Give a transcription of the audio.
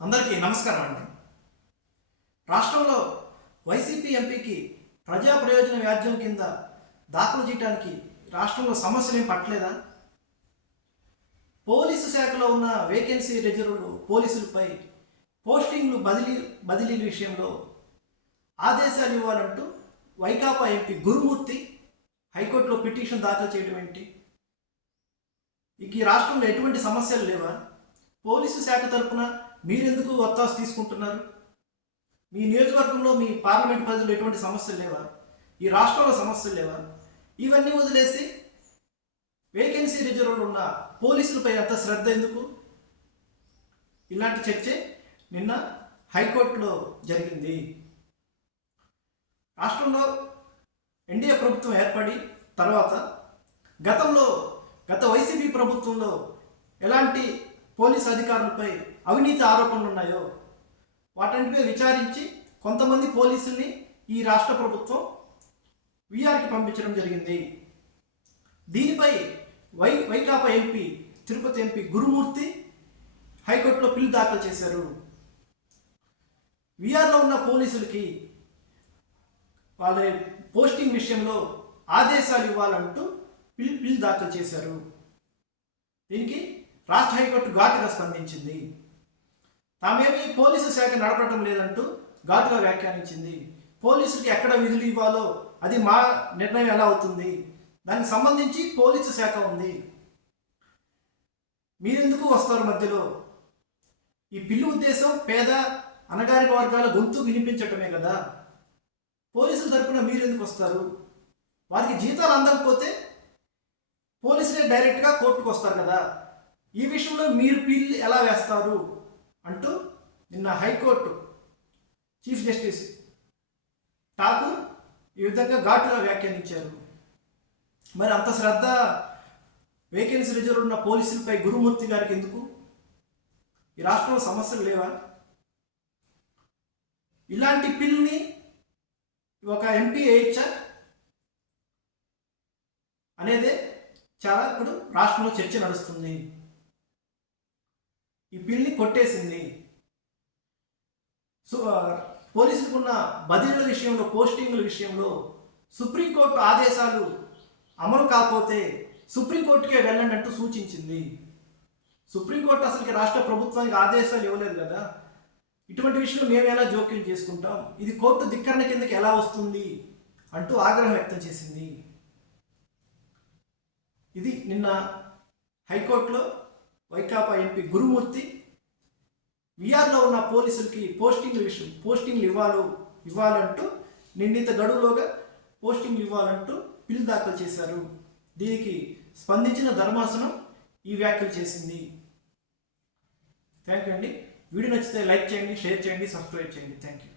అందరికీ నమస్కారం అండి. రాష్ట్రంలో వైసీపీ ఎంపీకి ప్రజా ప్రయోజన వ్యాజ్యం కింద దాఖలు చేయడానికి రాష్ట్రంలో సమస్యలు ఏం పట్టలేదా? పోలీసు శాఖలో ఉన్న వేకెన్సీ రిజర్వులు పోలీసులపై పోస్టింగ్లు బదిలీ బదిలీల విషయంలో ఆదేశాలు ఇవ్వాలంటూ వైకాపా ఎంపీ గురుమూర్తి హైకోర్టులో పిటిషన్ దాఖలు చేయడం ఏంటి? ఇక ఈ రాష్ట్రంలో ఎటువంటి సమస్యలు లేవా? పోలీసు శాఖ తరపున మీరెందుకు ఒత్తాసు తీసుకుంటున్నారు? మీ నియోజకవర్గంలో మీ పార్లమెంట్ ప్రజలు ఎటువంటి సమస్యలు లేవా? ఈ రాష్ట్రంలో సమస్యలు లేవా? ఇవన్నీ వదిలేసి వేకెన్సీ రిజర్వ్లు ఉన్న పోలీసులపై అంత శ్రద్ధ ఎందుకు? ఇలాంటి చర్చే నిన్న హైకోర్టులో జరిగింది. రాష్ట్రంలో ఎన్డీఏ ప్రభుత్వం ఏర్పడి తర్వాత గతంలో గత వైసీపీ ప్రభుత్వంలో ఎలాంటి పోలీస్ అధికారులపై అవినీతి ఆరోపణలు ఉన్నాయో వాటన్నిటిపై విచారించి కొంతమంది పోలీసుల్ని ఈ రాష్ట్ర ప్రభుత్వం విఆర్కి పంపించడం జరిగింది. దీనిపై వై వైకాపా ఎంపీ తిరుపతి ఎంపీ గురుమూర్తి హైకోర్టులో పిల్ దాఖలు చేశారు. విఆర్లో ఉన్న పోలీసులకి వాళ్ళ పోస్టింగ్ విషయంలో ఆదేశాలు ఇవ్వాలంటూ పిల్ పిల్ దాఖలు చేశారు. దీనికి రాష్ట్ర హైకోర్టు ఘాటుగా స్పందించింది. తామేమి పోలీసు శాఖ నడపడం లేదంటూ ఘాటుగా వ్యాఖ్యానించింది. పోలీసులకి ఎక్కడ విధులు ఇవ్వాలో అది మా నిర్ణయం ఎలా అవుతుంది? దానికి సంబంధించి పోలీసు శాఖ ఉంది. మీరెందుకు వస్తారు మధ్యలో? ఈ బిల్లు ఉద్దేశం పేద అనగారిక వర్గాల గొంతు వినిపించటమే కదా. పోలీసుల తరపున మీరెందుకు వస్తారు? వారికి జీతాలు అందకపోతే పోలీసులే డైరెక్ట్గా కోర్టుకు వస్తారు కదా. ఈ విషయంలో మీరు బిల్ ఎలా వేస్తారు అంటూ నిన్న హైకోర్టు చీఫ్ జస్టిస్ ఠాకూర్ ఈ విధంగా ఘాటుగా వ్యాఖ్యానించారు. మరి అంత శ్రద్ధ వేకెన్సీ రిజర్వ్ ఉన్న పోలీసులపై గురుమూర్తి గారికి ఎందుకు? ఈ రాష్ట్రంలో సమస్యలు లేవా? ఇలాంటి పిల్ని ఒక ఎంపీ వేయచ్చా? అనేదే చాలా ఇప్పుడు రాష్ట్రంలో చర్చ నడుస్తుంది. ఈ బిల్ని కొట్టేసింది. సో పోలీసులకు ఉన్న బదిలీల విషయంలో పోస్టింగ్ల విషయంలో సుప్రీంకోర్టు ఆదేశాలు అమలు కాకపోతే సుప్రీంకోర్టుకే వెళ్ళండి అంటూ సూచించింది. సుప్రీంకోర్టు అసలుకి రాష్ట్ర ప్రభుత్వానికి ఆదేశాలు ఇవ్వలేదు కదా. ఇటువంటి విషయంలో మేము ఎలా జోక్యం చేసుకుంటాం? ఇది కోర్టు ధిక్కరణ కిందకి ఎలా వస్తుంది అంటూ ఆగ్రహం వ్యక్తం చేసింది. ఇది నిన్న హైకోర్టులో వైకాపా ఎంపీ గురుమూర్తి. విఆర్లో ఉన్న పోలీసులకి పోస్టింగ్ విషయం పోస్టింగ్లు ఇవ్వాలి ఇవ్వాలంటూ నిర్ణీత గడువులోగా పోస్టింగ్లు ఇవ్వాలంటూ బిల్ దాఖలు చేశారు. దీనికి స్పందించిన ధర్మాసనం ఈ వ్యాఖ్యలు చేసింది. థ్యాంక్ యూ అండి. వీడియో నచ్చితే లైక్ చేయండి షేర్ చేయండి సబ్స్క్రైబ్ చేయండి. Thank you